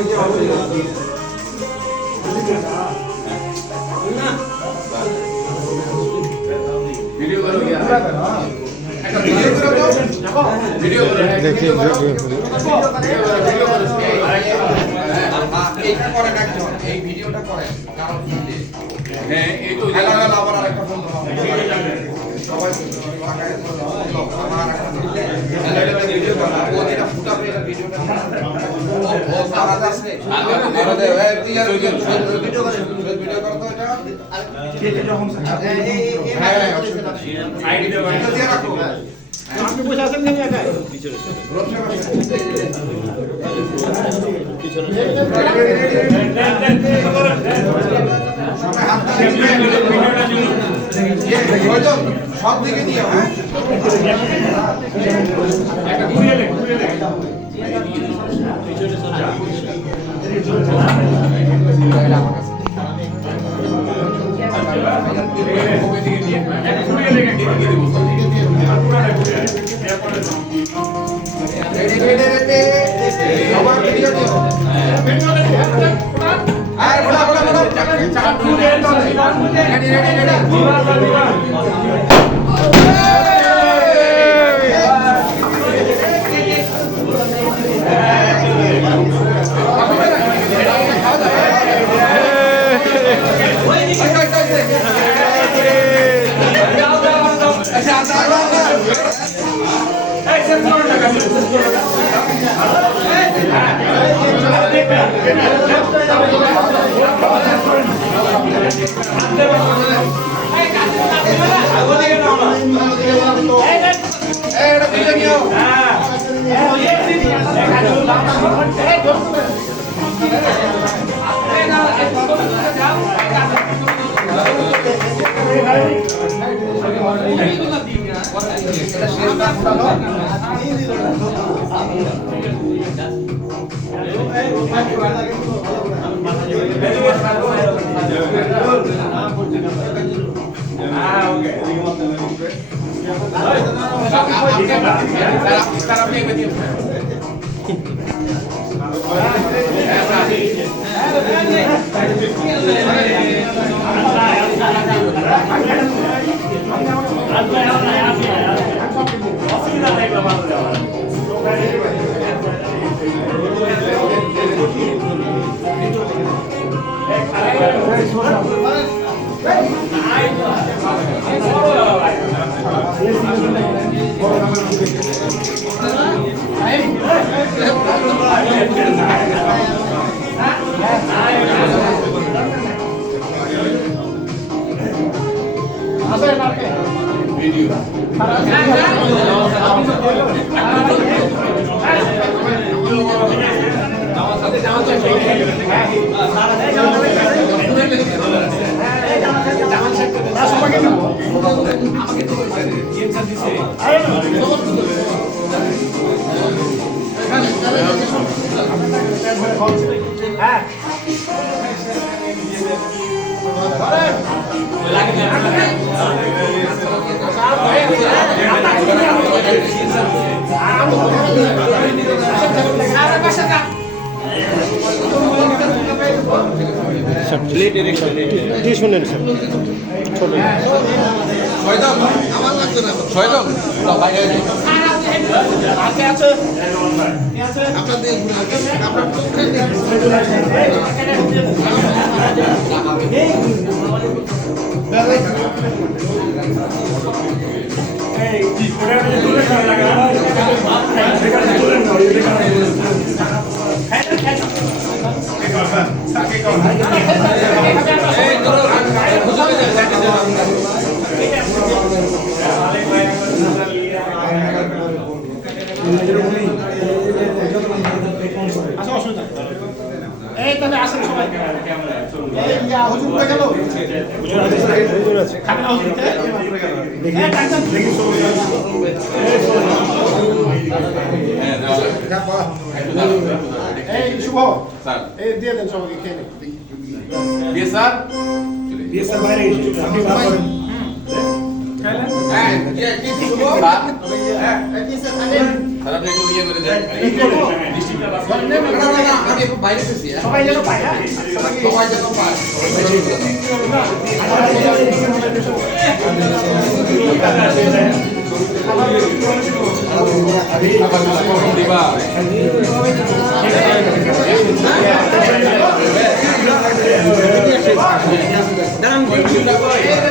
video करो यार video करो देखिए वीडियो करो এইটা করেন একজন এই ভিডিওটা করেন কারণ কি হ্যাঁ এই তো আবার আরেকটা ফোন দাও সবাই লাগায় আমার আরেকটা ভিডিও দাও ও যেটা ফুটা পেয়ে ভিডিওটা ও সারা দেশে আরে এই ক্লিয়ার ভিডিও করে ভিডিও করতে এটা কেটে যখন হ্যাঁ সাইড দিয়ে রাখো আপনি বসে আছেন না একা পিছনে সব দিকে নিয়ে হ্যাঁ একটা ঘুরিয়ে লে পিছনে সোজা শুনেন স্যার ছোট শুভ এই দিয়ে দেন সবাইকে খেয়ে নেন দিয়ে স্যার বাইরে আপনি বার করেন হ্যাঁ কি শুভ হ্যাঁ কি স্যার আপনি ইয়ে করে দেন ডিস্ট্রিক্টটা বাস আমি এখন বাইরে গেছি সবাই যেন পায় না সবাই যেন পায় দাঁড়ান